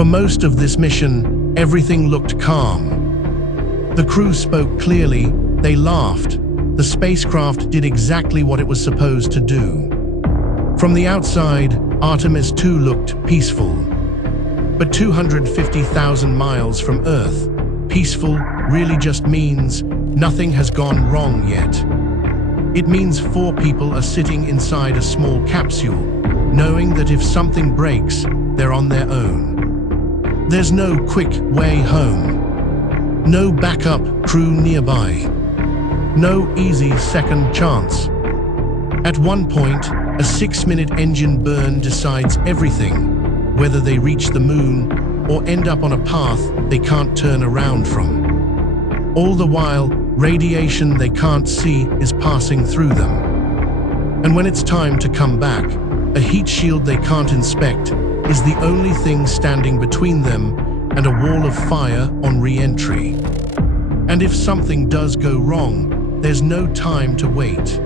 For most of this mission, everything looked calm. The crew spoke clearly, they laughed. The spacecraft did exactly what it was supposed to do. From the outside, Artemis II looked peaceful. But 250,000 miles from Earth, peaceful really just means nothing has gone wrong yet. It means 4 people are sitting inside a small capsule, knowing that if something breaks, they're on their own. There's no quick way home. No backup crew nearby. No easy second chance. At one point, a 6-minute engine burn decides everything, whether they reach the moon or end up on a path they can't turn around from. All the while, radiation they can't see is passing through them. And when it's time to come back, a heat shield they can't inspect is the only thing standing between them and a wall of fire on re-entry. And if something does go wrong, there's no time to wait.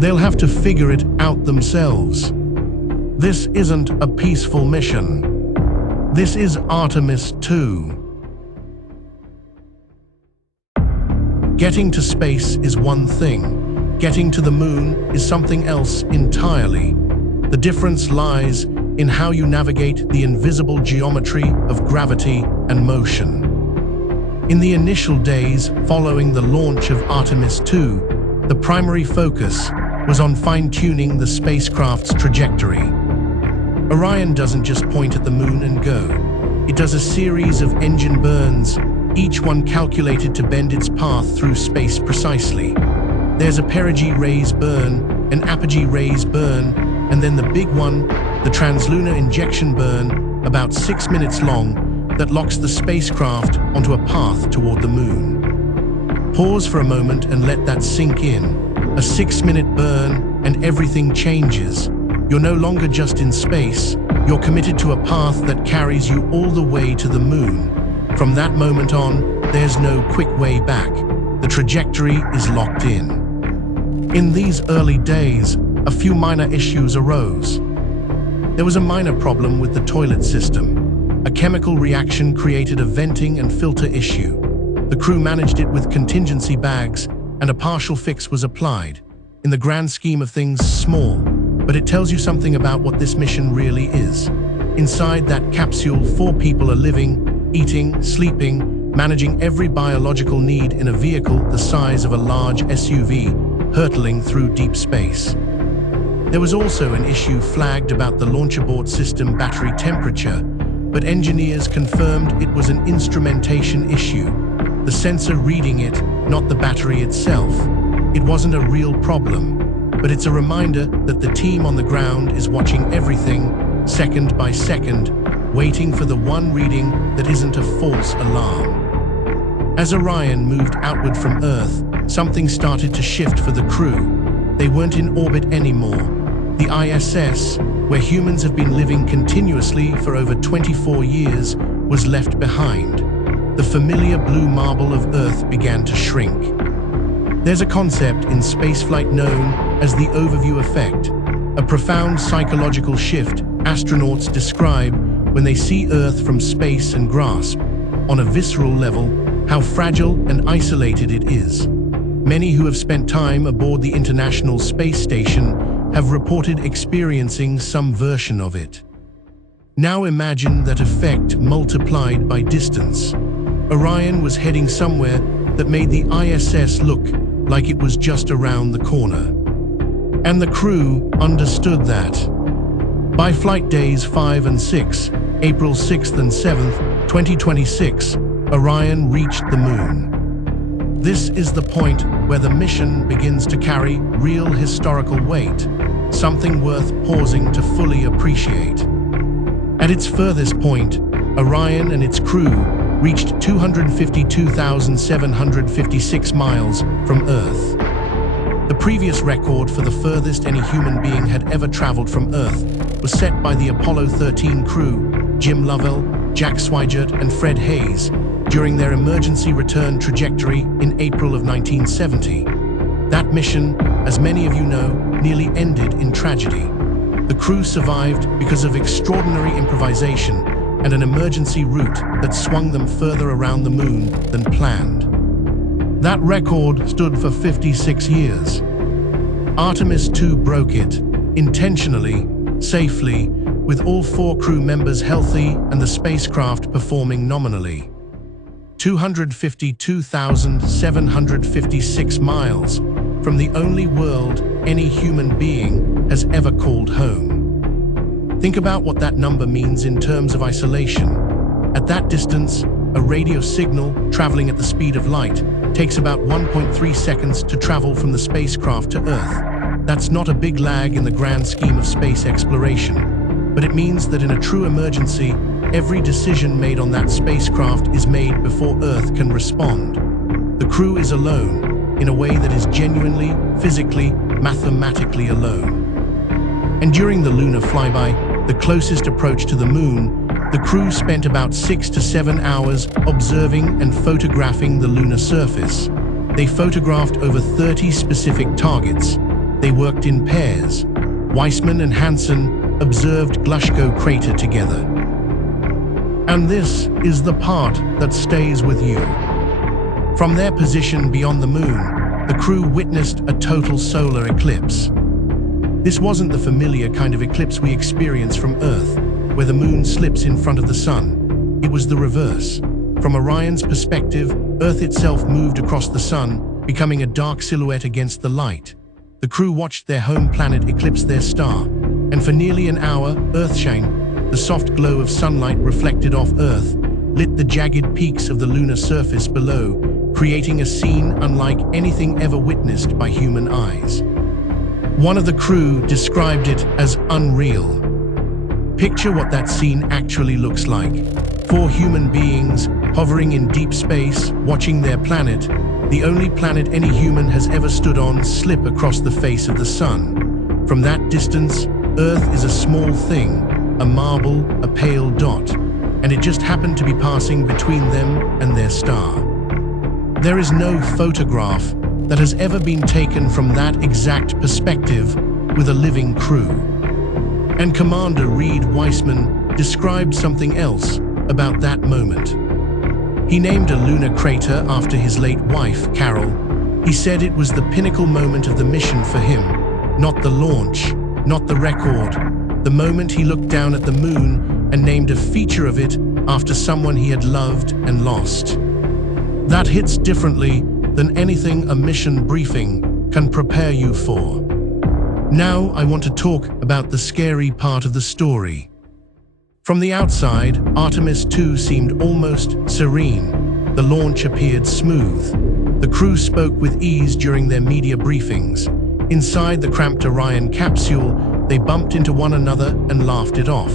They'll have to figure it out themselves. This isn't a peaceful mission. This is Artemis II. Getting to space is one thing. Getting to the moon is something else entirely. The difference lies in how you navigate the invisible geometry of gravity and motion. In the initial days following the launch of Artemis II, the primary focus was on fine-tuning the spacecraft's trajectory. Orion doesn't just point at the moon and go. It does a series of engine burns, each one calculated to bend its path through space precisely. There's a perigee-raise burn, an apogee-raise burn, and then the big one, the translunar injection burn, about 6 minutes long, that locks the spacecraft onto a path toward the moon. Pause for a moment and let that sink in. A 6-minute burn and everything changes. You're no longer just in space, you're committed to a path that carries you all the way to the moon. From that moment on, there's no quick way back. The trajectory is locked in. In these early days, a few minor issues arose. There was a minor problem with the toilet system. A chemical reaction created a venting and filter issue. The crew managed it with contingency bags, and a partial fix was applied. In the grand scheme of things, small, but it tells you something about what this mission really is. Inside that capsule, 4 people are living, eating, sleeping, managing every biological need in a vehicle the size of a large SUV, hurtling through deep space. There was also an issue flagged about the launch abort system battery temperature, but engineers confirmed it was an instrumentation issue. The sensor reading it, not the battery itself. It wasn't a real problem, but it's a reminder that the team on the ground is watching everything, second by second, waiting for the one reading that isn't a false alarm. As Orion moved outward from Earth, something started to shift for the crew. They weren't in orbit anymore. The ISS, where humans have been living continuously for over 24 years, was left behind. The familiar blue marble of Earth began to shrink. There's a concept in spaceflight known as the overview effect, a profound psychological shift astronauts describe when they see Earth from space and grasp, on a visceral level, how fragile and isolated it is. Many who have spent time aboard the International Space Station have reported experiencing some version of it. Now imagine that effect multiplied by distance. Orion was heading somewhere that made the ISS look like it was just around the corner. And the crew understood that. By flight days 5 and 6, April 6th and 7th, 2026, Orion reached the moon. This is the point where the mission begins to carry real historical weight, something worth pausing to fully appreciate. At its furthest point, Orion and its crew reached 252,756 miles from Earth. The previous record for the furthest any human being had ever traveled from Earth was set by the Apollo 13 crew, Jim Lovell, Jack Swigert, and Fred Hayes, during their emergency return trajectory in April of 1970. That mission, as many of you know, nearly ended in tragedy. The crew survived because of extraordinary improvisation, and an emergency route that swung them further around the moon than planned. That record stood for 56 years. Artemis II broke it, intentionally, safely, with all 4 crew members healthy and the spacecraft performing nominally. 252,756 miles from the only world any human being has ever called home. Think about what that number means in terms of isolation. At that distance, a radio signal traveling at the speed of light takes about 1.3 seconds to travel from the spacecraft to Earth. That's not a big lag in the grand scheme of space exploration, but it means that in a true emergency, every decision made on that spacecraft is made before Earth can respond. The crew is alone, in a way that is genuinely, physically, mathematically alone. And during the lunar flyby, the closest approach to the moon, the crew spent about 6 to 7 hours observing and photographing the lunar surface. They photographed over 30 specific targets. They worked in pairs. Wiseman and Hansen observed Glushko crater together. And this is the part that stays with you. From their position beyond the moon, the crew witnessed a total solar eclipse. This wasn't the familiar kind of eclipse we experience from Earth, where the moon slips in front of the sun. It was the reverse. From Orion's perspective, Earth itself moved across the sun, becoming a dark silhouette against the light. The crew watched their home planet eclipse their star, and for nearly an hour, Earthshine, the soft glow of sunlight reflected off Earth, lit the jagged peaks of the lunar surface below, creating a scene unlike anything ever witnessed by human eyes. One of the crew described it as unreal. Picture what that scene actually looks like. 4 human beings hovering in deep space, watching their planet, the only planet any human has ever stood on, slip across the face of the sun. From that distance, Earth is a small thing, a marble, a pale dot, and it just happened to be passing between them and their star. There is no photograph that has ever been taken from that exact perspective with a living crew. And Commander Reid Wiseman described something else about that moment. He named a lunar crater after his late wife, Carol. He said it was the pinnacle moment of the mission for him, not the launch, not the record, the moment he looked down at the moon and named a feature of it after someone he had loved and lost. That hits differently than anything a mission briefing can prepare you for. Now I want to talk about the scary part of the story. From the outside, Artemis II seemed almost serene. The launch appeared smooth. The crew spoke with ease during their media briefings. Inside the cramped Orion capsule, they bumped into one another and laughed it off.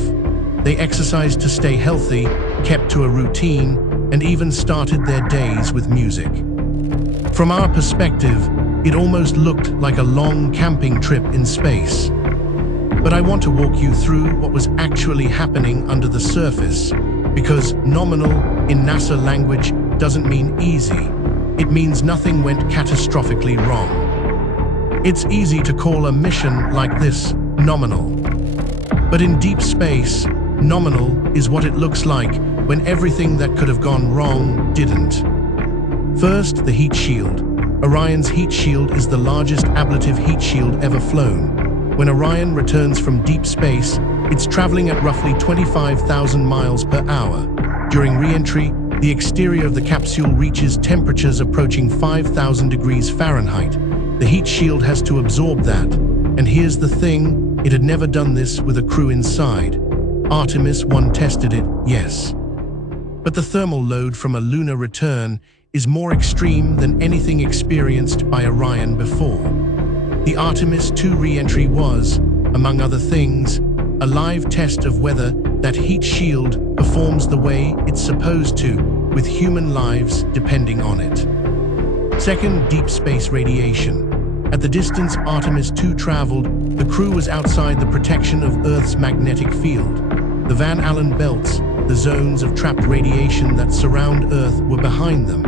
They exercised to stay healthy, kept to a routine, and even started their days with music. From our perspective, it almost looked like a long camping trip in space. But I want to walk you through what was actually happening under the surface, because nominal in NASA language doesn't mean easy. It means nothing went catastrophically wrong. It's easy to call a mission like this nominal. But in deep space, nominal is what it looks like when everything that could have gone wrong didn't. First, the heat shield. Orion's heat shield is the largest ablative heat shield ever flown. When Orion returns from deep space, it's traveling at roughly 25,000 miles per hour. During re-entry, the exterior of the capsule reaches temperatures approaching 5,000 degrees Fahrenheit. The heat shield has to absorb that. And here's the thing, it had never done this with a crew inside. Artemis I tested it, yes. But the thermal load from a lunar return is more extreme than anything experienced by Orion before. The Artemis II re-entry was, among other things, a live test of whether that heat shield performs the way it's supposed to, with human lives depending on it. Second, deep space radiation. At the distance Artemis II traveled, the crew was outside the protection of Earth's magnetic field. The Van Allen belts, the zones of trapped radiation that surround Earth, were behind them.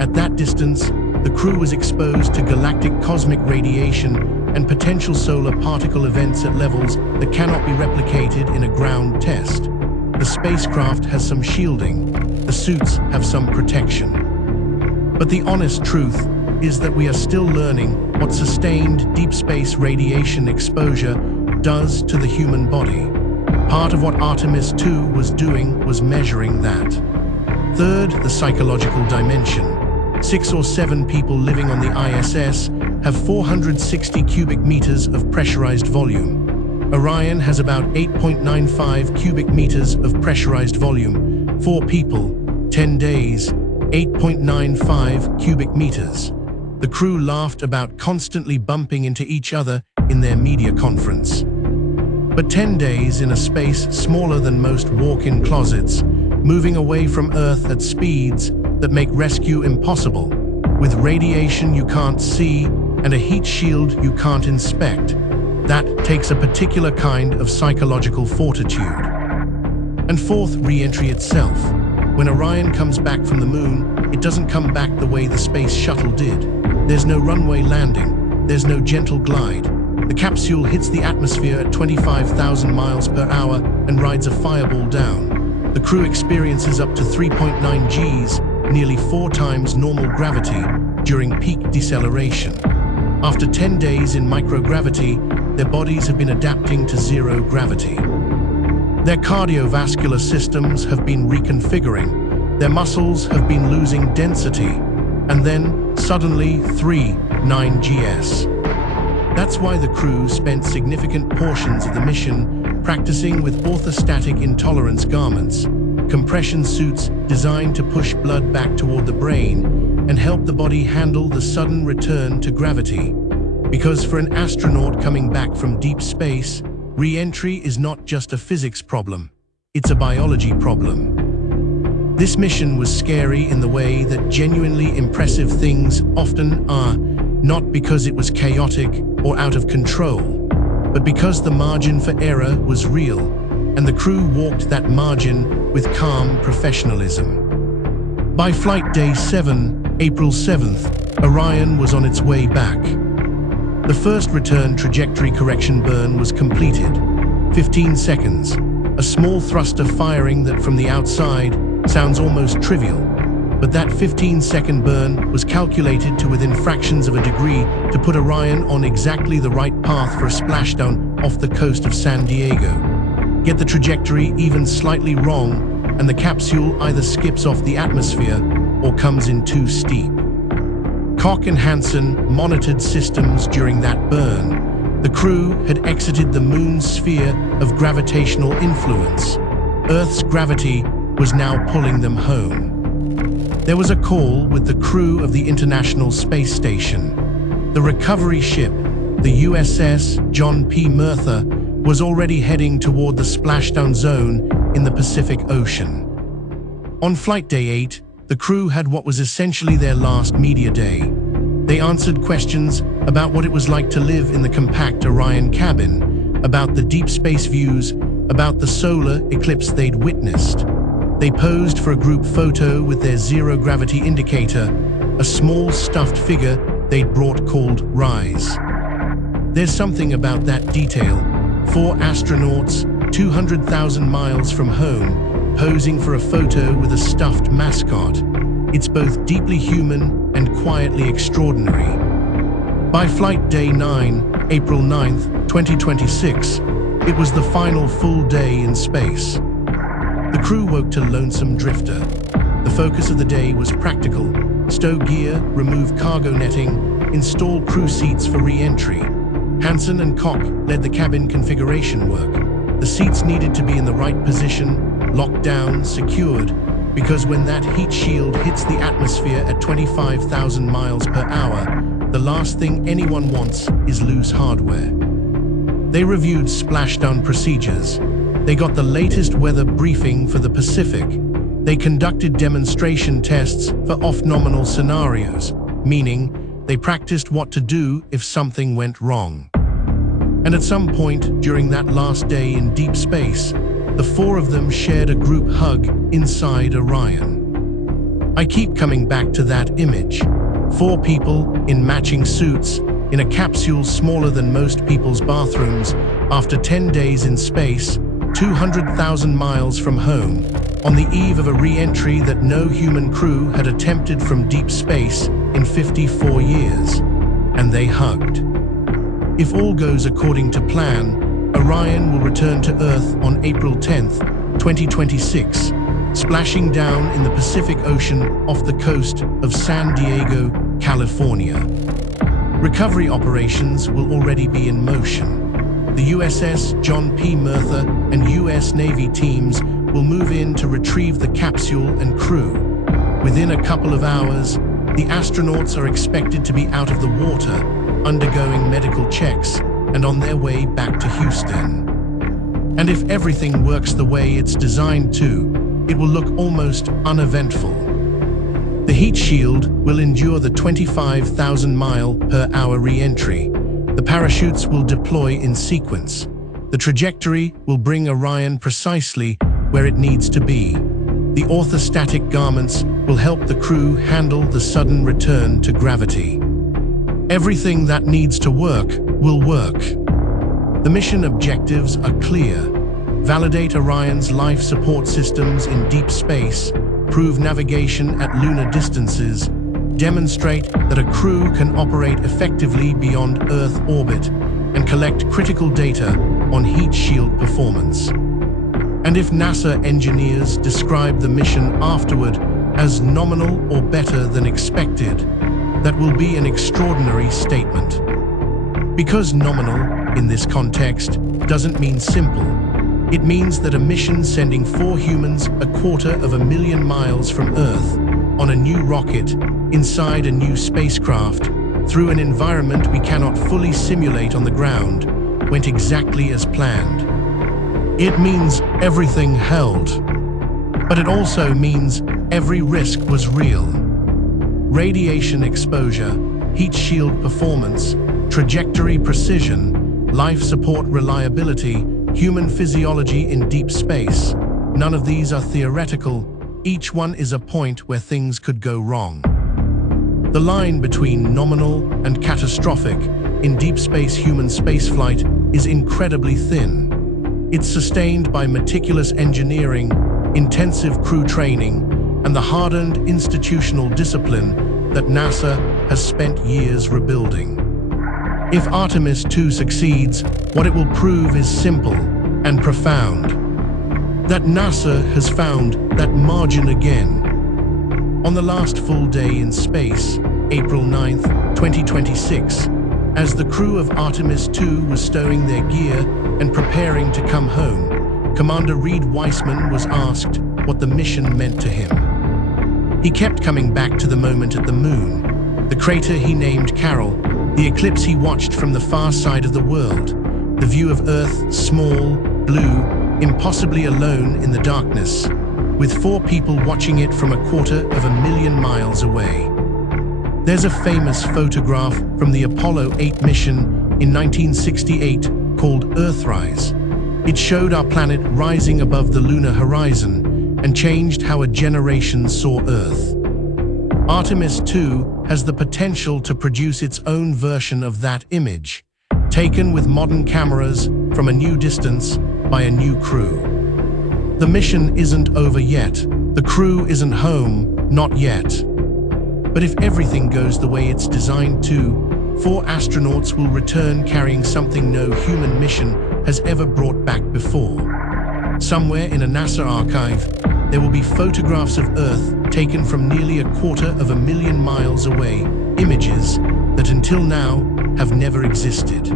At that distance, the crew was exposed to galactic cosmic radiation and potential solar particle events at levels that cannot be replicated in a ground test. The spacecraft has some shielding, the suits have some protection. But the honest truth is that we are still learning what sustained deep space radiation exposure does to the human body. Part of what Artemis II was doing was measuring that. Third, the psychological dimension. 6 or 7 people living on the ISS have 460 cubic meters of pressurized volume. Orion has about 8.95 cubic meters of pressurized volume. 4 people, 10 days, 8.95 cubic meters. The crew laughed about constantly bumping into each other in their media conference. But 10 days in a space smaller than most walk-in closets, moving away from Earth at speeds that make rescue impossible, with radiation you can't see and a heat shield you can't inspect, that takes a particular kind of psychological fortitude. And fourth, re-entry itself. When Orion comes back from the moon, it doesn't come back the way the space shuttle did. There's no runway landing, there's no gentle glide. The capsule hits the atmosphere at 25,000 miles per hour and rides a fireball down. The crew experiences up to 3.9 Gs, nearly 4 times normal gravity, during peak deceleration. After 10 days in microgravity, their bodies have been adapting to zero gravity. Their cardiovascular systems have been reconfiguring, their muscles have been losing density, and then, suddenly, 9 Gs. That's why the crew spent significant portions of the mission practicing with orthostatic intolerance garments, compression suits designed to push blood back toward the brain and help the body handle the sudden return to gravity. Because for an astronaut coming back from deep space, re-entry is not just a physics problem, it's a biology problem. This mission was scary in the way that genuinely impressive things often are, not because it was chaotic or out of control, but because the margin for error was real, and the crew walked that margin with calm professionalism. By flight day 7, April 7th, Orion was on its way back. The first return trajectory correction burn was completed. 15 seconds, a small thruster firing that from the outside sounds almost trivial, but that 15-second burn was calculated to within fractions of a degree to put Orion on exactly the right path for a splashdown off the coast of San Diego. Get the trajectory even slightly wrong, and the capsule either skips off the atmosphere or comes in too steep. Koch and Hansen monitored systems during that burn. The crew had exited the moon's sphere of gravitational influence. Earth's gravity was now pulling them home. There was a call with the crew of the International Space Station. The recovery ship, the USS John P. Murtha, was already heading toward the splashdown zone in the Pacific Ocean. On flight day 8, the crew had what was essentially their last media day. They answered questions about what it was like to live in the compact Orion cabin, about the deep space views, about the solar eclipse they'd witnessed. They posed for a group photo with their zero-gravity indicator, a small stuffed figure they'd brought called Rise. There's something about that detail. 4 astronauts, 200,000 miles from home, posing for a photo with a stuffed mascot. It's both deeply human and quietly extraordinary. By flight day 9, April 9th, 2026, it was the final full day in space. The crew woke to Lonesome Drifter. The focus of the day was practical: stow gear, remove cargo netting, install crew seats for re-entry. Hansen and Koch led the cabin configuration work. The seats needed to be in the right position, locked down, secured, because when that heat shield hits the atmosphere at 25,000 miles per hour, the last thing anyone wants is loose hardware. They reviewed splashdown procedures. They got the latest weather briefing for the Pacific. They conducted demonstration tests for off-nominal scenarios, meaning they practiced what to do if something went wrong. And at some point during that last day in deep space, the 4 of them shared a group hug inside Orion. I keep coming back to that image. 4 people in matching suits, in a capsule smaller than most people's bathrooms, after 10 days in space, 200,000 miles from home, on the eve of a re-entry that no human crew had attempted from deep space in 54 years. And they hugged. If all goes according to plan, Orion will return to Earth on April 10th, 2026, splashing down in the Pacific Ocean off the coast of San Diego, California. Recovery operations will already be in motion. The USS John P. Murtha and US Navy teams will move in to retrieve the capsule and crew. Within a couple of hours, the astronauts are expected to be out of the water, undergoing medical checks, and on their way back to Houston. And if everything works the way it's designed to, it will look almost uneventful. The heat shield will endure the 25,000-mile-per-hour re-entry. The parachutes will deploy in sequence. The trajectory will bring Orion precisely where it needs to be. The orthostatic garments will help the crew handle the sudden return to gravity. Everything that needs to work will work. The mission objectives are clear. Validate Orion's life support systems in deep space, prove navigation at lunar distances, demonstrate that a crew can operate effectively beyond Earth orbit, and collect critical data on heat shield performance. And if NASA engineers describe the mission afterward as nominal or better than expected, that will be an extraordinary statement. Because nominal, in this context, doesn't mean simple. It means that a mission sending 4 humans 250,000 miles from Earth on a new rocket, inside a new spacecraft, through an environment we cannot fully simulate on the ground, went exactly as planned. It means everything held. But it also means every risk was real. Radiation exposure, heat shield performance, trajectory precision, life support reliability, human physiology in deep space. None of these are theoretical. Each one is a point where things could go wrong. The line between nominal and catastrophic in deep space human spaceflight is incredibly thin. It's sustained by meticulous engineering, intensive crew training, and the hard-earned institutional discipline that NASA has spent years rebuilding. If Artemis II succeeds, what it will prove is simple and profound. That NASA has found that margin again. On the last full day in space, April 9th, 2026, as the crew of Artemis II was stowing their gear and preparing to come home, Commander Reid Wiseman was asked what the mission meant to him. He kept coming back to the moment at the moon, the crater he named Carol, the eclipse he watched from the far side of the world, the view of Earth, small, blue, impossibly alone in the darkness, with 4 people watching it from 250,000 miles away. There's a famous photograph from the Apollo 8 mission in 1968 called Earthrise. It showed our planet rising above the lunar horizon and changed how a generation saw Earth. Artemis II has the potential to produce its own version of that image, taken with modern cameras from a new distance by a new crew. The mission isn't over yet. The crew isn't home, not yet. But if everything goes the way it's designed to, 4 astronauts will return carrying something no human mission has ever brought back before. Somewhere in a NASA archive, there will be photographs of Earth taken from nearly 250,000 miles away, images that until now have never existed.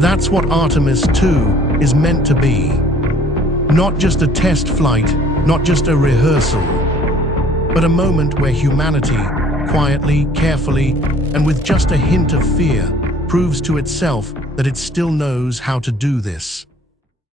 That's what Artemis II is meant to be. Not just a test flight, not just a rehearsal, but a moment where humanity, quietly, carefully, and with just a hint of fear, proves to itself that it still knows how to do this.